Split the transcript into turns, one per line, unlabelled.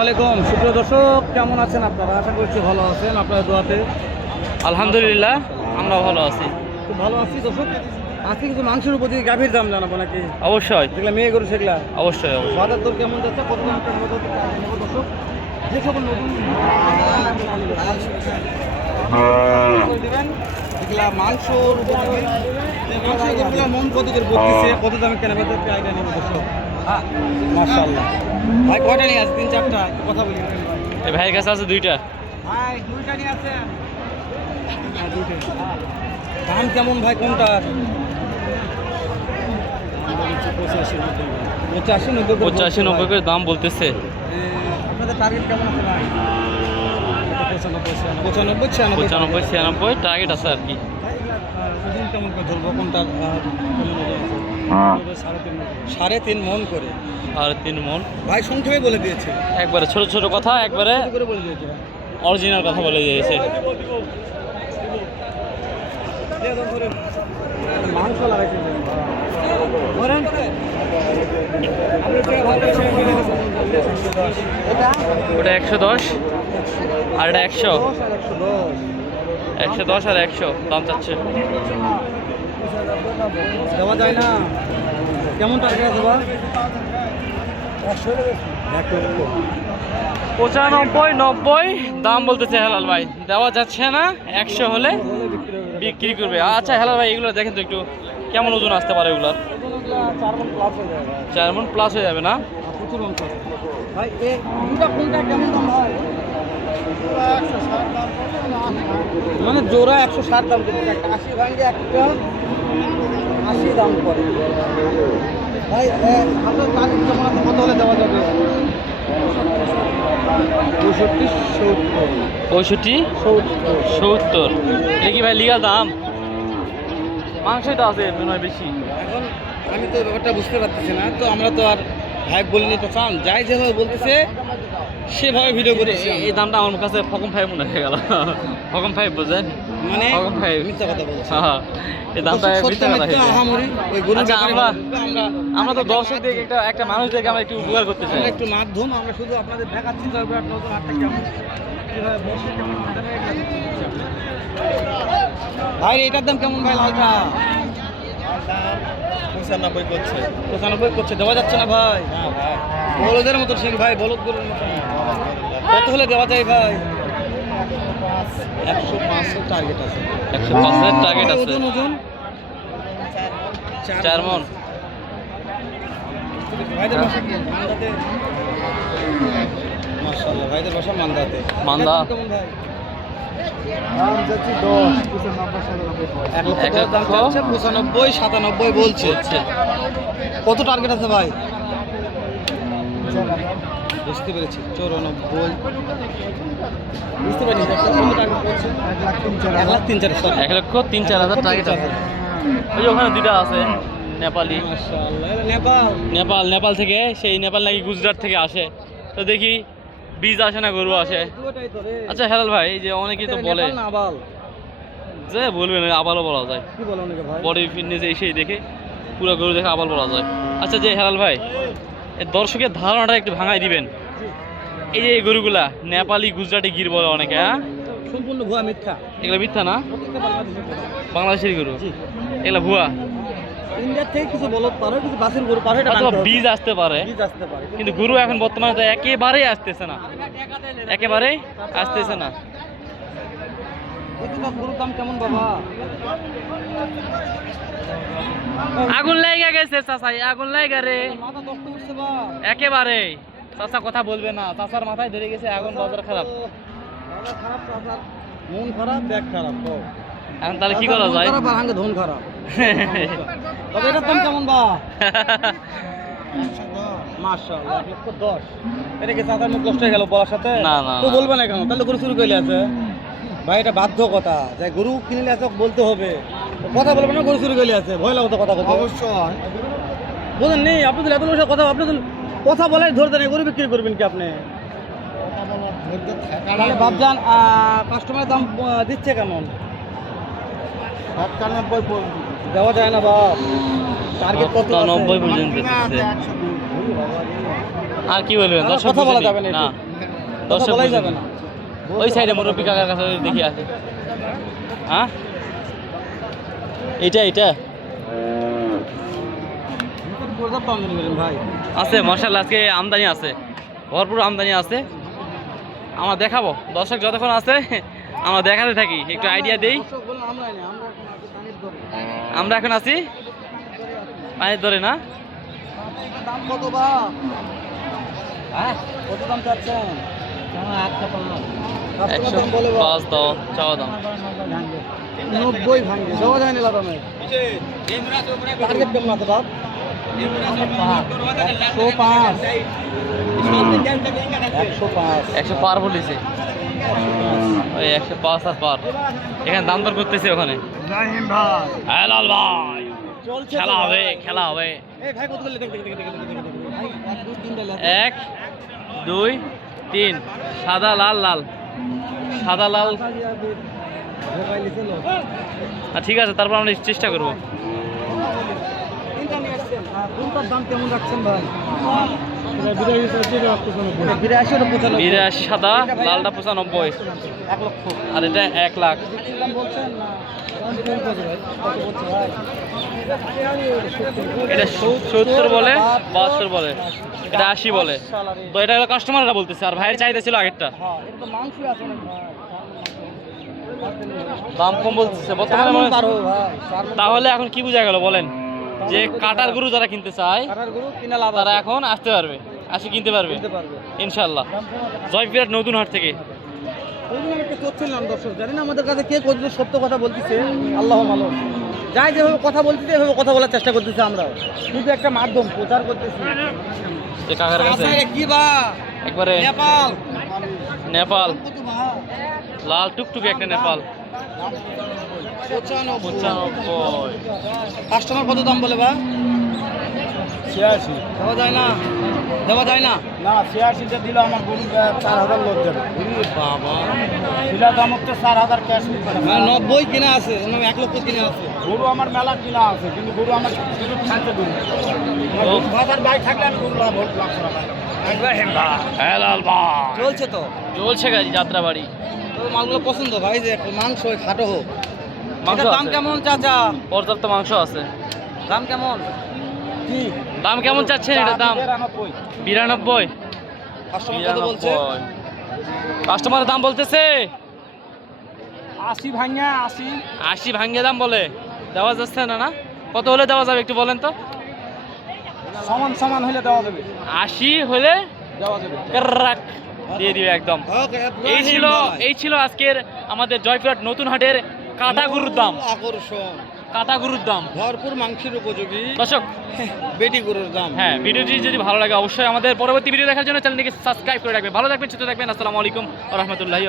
আলাইকুম। সুপ্রিয় দর্শক কেমন আছেন আপনারা? আশা করছি ভালো আছেন। আপনার দোয়াতে
আলহামদুলিল্লাহ আমরা ভালো আছি।
খুব ভালো আছি দর্শক। আজকে কিছু মাংসের উপর দিয়ে গাভীর দাম জানাব নাকি?
অবশ্যই।
যেগুলো মেয়ে গরু সেগুলা।
অবশ্যই অবশ্যই।
বাজার দর কেমন যাচ্ছে? কত দাম দর্শক? যে সকল নতুন করে দিবেন এগুলা মাংসর উপর দিয়ে মাংস মন কত করে বলতেছে কত দামে কেনা বেচা আইডিয়া নেব দর্শক? ভাই কয়টা নিয়ে আছে? তিন চারটা? কথা বলি।
এই ভাইয়ের কাছে আছে দুইটা।
ভাই দুইটা নিয়ে আছেন হ্যাঁ, দাম কেমন ভাই কোনটার পঁচাশি নব্বই
পঁচাশি নব্বই করে দাম বলতেছে।
এ, আপনাদের টার্গেট কেমন আছে ভাই? পঁচানব্বই ছিয়ানব্বই।
পঁচানব্বই ছিয়ানব্বই টার্গেট আছে আর কি।
কেমন করে ধরবো? কোনটার সাড়ে তিন মন করে
আর তিন মন
ভাই সংক্ষেপে বলে দিয়েছে
একবারে ছোট ছোট কথা একবারে
বলে দিয়েছে
অরিজিনাল কথা বলে দিয়েছে
মাংস লাগাইছে
ওটা একশো দশ আর এটা একশো
একশো দশ
আর একশো দাম চাচ্ছে
দেওয়া যায় না। কেমন টাকা আছে
পঁচানব্বই নব্বই দাম বলতেছে হেলাল ভাই। দেওয়া যাচ্ছে না একশো হলে বিক্রি করবে। আচ্ছা হেলাল ভাই এগুলো দেখেন তো একটু কেমন ওজন আসতে পারে এগুলার?
চার মন প্লাস হয়ে
যাবে না?
মানে জোড়া একশো ষাট দাম একটা আশি ভাঙে একটা আশি দাম করে। ভাই আপনার টার্গেট কেমন আছে কত হলে দেওয়া যাবে? পঁয়ষট্টি সত্তর।
পঁয়ষট্টি?
সত্তর।
সত্তর। এটা কি ভাই লিগাল দাম? মাংসই তো আছে মনে হয় বেশি।
এখন আমি তো ব্যাপারটা বুঝতে পারতেছি না তো আমরা তো আর ভাই বলিনি তো চান। যাই যেভাবে বলতেছে সেভাবে ভিডিও করেছি
এই- এই দামটা আমার কাছে ফকম ফাইভ মনে হয়ে গেল। ফকম ফাইভ বুঝেন।
মানে মিথ্যা কথা বলছি।
হ্যাঁ
ওই গরুর
আচ্ছা, আমরা- তো দর্শক একটা একটা মানুষ দেখে আমরা একটু উপকার করতে চাই।
একটু মাধ্যম আমরা শুধু আপনাদের দেখাচ্ছি নতুন কেমন। ভাই এটার দাম কেমন ভাই লালটা?
পঁচানব্বই করছে।
পঁচানব্বই করছে দেওয়া যাচ্ছে না ভাই। বলদের মতো ভাই বলদ গরুর মতো? কত হলে দেওয়া যায় ভাই? একশো টার্গেট আছে।
একশো পাঁচের টার্গেট আছে।
ওজন ওজন?
চার মন।
মাশাআল্লাহ ভাইদের বাসা মান্দাতে।
মান্দা।
পঁচানব্বই সাতানব্বই বলছে।
বলছে।
কত টার্গেট আছে ভাই? বুঝতে পেরেছি। চৌরানব্বই। বুঝতে বলছে এক লাখ তিন চার।
এক লক্ষ তিন চার হাজার টার্গেট আছে। ওই যে ওখানে দুইটা আছে নেপালি।
নেপাল।
নেপাল নেপাল থেকে সেই নেপাল নাকি গুজরাট থেকে আসে। তো দেখি বীজ আসে না গরু আসে। আচ্ছা হেলাল ভাই যে অনেকেই তো বলে। যে বলবেন আবালও বলা যায়। বডি ফিটনেস এসেই দেখে পুরো গরু দেখে আবাল বলা যায়। আচ্ছা যে হেলাল ভাই এই দর্শকের ধারণাটা একটু ভাঙাই দিবেন। এই যে গরুগুলা নেপালি গুজরাটি গির বলে অনেকে হ্যাঁ?
সম্পূর্ণ ভুয়া মিথ্যা।
এগুলো মিথ্যা না?
বাংলাদেশের গরু।
এগুলো ভুয়া?
ইন্ডিয়ার থেকে কিছু বলদ পারো কিছু বাসের গরু পারো
অথবা বীজ আসতে পারে।
বীজ আসতে পারে।
কিন্তু গরু এখন বর্তমানে তো একেবারেই আসতেছে না। একেবারেই আসতেছে না।
গরুর দাম কেমন বাবা?
আগুন লেগে গেছে চাচাই আগুন লেগে রে।
মাথা দক্ত করছে বা।
একেবারে। চাচা কথা বলবে না চাচার মাথায় ধরে গেছে আগুন বাজার খারাপ।
খারাপ চাচার মন খারাপ ব্যাগ খারাপ তো
এখন তাহলে কি করা যায়?
খারাপ আর হাঙ্গে ধন খারাপ। তবে এটার দাম কেমন বা? মাশাআল্লাহ লক্ষ এটা কি চাচার মুখ কষ্ট হয়ে গেল বলার সাথে?
না, না,
তো বলবে না কেন? তাহলে গরু শুরু করলে আছে। ভাই এটা বাধ্য কথা। যে গরু কিনলে আছে বলতে হবে। কথা বলবে না গরু চুরি গেলে আছে। ভয় লাগতো কথা কথা
অবশ্যই।
বোঝেন নেই আপনি এত বড় কথা আপনি কথা বলাই ধরতে নেই গরু বিক্রি করবেন কি আপনি? তাহলে ভাবজান কাস্টমারের দাম দিচ্ছে কেমন?
সাতানব্বই
দেওয়া যায় না বাপ। টার্গেট কত
নব্বই পর্যন্ত। আর কি বলবেন?
কথা বলা যাবে না
দর্শক
বলাই যাবে না।
ওই সাইডে মুরব্বী কাকার কাছে দেখি আছে হ্যাঁ? এটা এটা আছে মার্শাল্লাহ আজকে আমদানি আছে। ভরপুর আমদানি আছে। আমরা দেখাবো। দর্শক যতক্ষণ আছে আমরা দেখাতে থাকি। একটু আইডিয়া দেই।
আমরা এখন আছি পানির
ধরে না?
দাম কত বা হ্যাঁ? কত দাম চাচ্ছেন? একশো দাম
পাঁচ দাও চাওয়া দাম
নব্বই ভাঙবে দেওয়া যায় না দামে টার্গেট কেমন আছে বাপ? একশো পাঁচ। একশো পাঁচ।
একশো পার বলেছে। ওই একশো পাঁচ আর পার এখানে দাম দর করতেছে ওখানে।
ভাই।
খেলা হবে খেলা হবে।
এই ভাই কত করলে দেখ দেখ দেখ দেখ দেখ দেখ ভাই এক দুই
তিন, সাদা, লাল লাল। সাদা, লাল। আর ঠিক আছে, তারপর আমরা চেষ্টা করব। সাদা, লালটা পঁচানব্বই। আর এটা এক লাখ। এটা সত্তর বলে, বাহাত্তর বলে। এটা আশি বলে। তো এটা হলো কাস্টমাররা বলতেছে আর ভাইয়ের চাহিদা ছিল আগেরটা।
হ্যাঁ ভাই
দাম কম বলতেছে বর্তমানে মনে
মণ
তাহলে এখন কি বোঝা গেল বলেন? যে কাটার গরু যারা কিনতে চায়
কাটার গরু কিনা লাভ
তারা এখন আসতে পারবে আসে কিনতে পারবে। ইনশাল্লাহ
আছে।
জয় বিরাট নতুন হাট থেকে।
দর্শক জানি না আমাদের কাছে কে কত সত্য কথা বলতেছে। আল্লাহ মালো যাই যেভাবে কথা বলতেছে এভাবে কথা বলার চেষ্টা করতেছি আমরা কিন্তু একটা মাধ্যম প্রচার করতেছি।
কাকার কাছে?
কি বা?
একবারে
নেপাল।
নেপাল। লাল টুকটুকে একটা নেপাল।
পঁচানব্বই। কাস্টমার কত দাম বলে বা?
ছিয়াশি।
দেওয়া যায় না? দেওয়া যায় না?
না ছিয়াশিতে দিলে আমার গরু চার হাজার লোক যাবে
বাবা।
শিলা দাম হচ্ছে চার হাজার ক্যাশ
মানে নব্বই কিনে আছে মানে এক লক্ষ কিনে আছে।
গরু আমার মেলা কিনা আছে কিন্তু গরু আমার শুধু খাইতে গরু
ও।
বাজার বাইক থাকলে আমি গরু লাভ লাভ
হ্যাঁ লাল ভাই।
চলছে তো।
চলছে গাড়ি যাত্রাবাড়ি
তো মালগুলো পছন্দ ভাই যে মাংস হয়, খাটো হোক।
মাংস
দাম কেমন চাচা?
পর্যাপ্ত মাংস আছে।
দাম কেমন?
কি?
দাম কেমন চাচ্ছেন এটার দাম?
বিরানব্বই।
কাস্টমারের দাম বলতেছে?
আশি ভাঙা আশি।
আশি ভাঙ্গে দাম বলে। দেওয়া যাচ্ছে না না? কত হলে দেওয়া যাবে একটু বলেন তো?
সমান সমান হলে দেওয়া যাবে।
আশি হলে
দেওয়া যাবে।
কার্রাক দিয়ে দিবে একদম। এই ছিল এই ছিল আজকের আমাদের জয়পুরহাট নতুন হাটের কাটা গরুর দাম।
আকর্ষণ।
কাটা গরুর দাম।
ভরপুর মাংসের উপযোগী।
দর্শক
বেটি গরুর দাম।
হ্যাঁ ভিডিওটি যদি ভালো লাগে অবশ্যই আমাদের পরবর্তী ভিডিও দেখার জন্য চ্যানেলটিকে সাবস্ক্রাইব করে রাখবেন ভালো থাকবেন সুস্থ থাকবেন। আসসালামু আলাইকুম রহমতুল্লাহি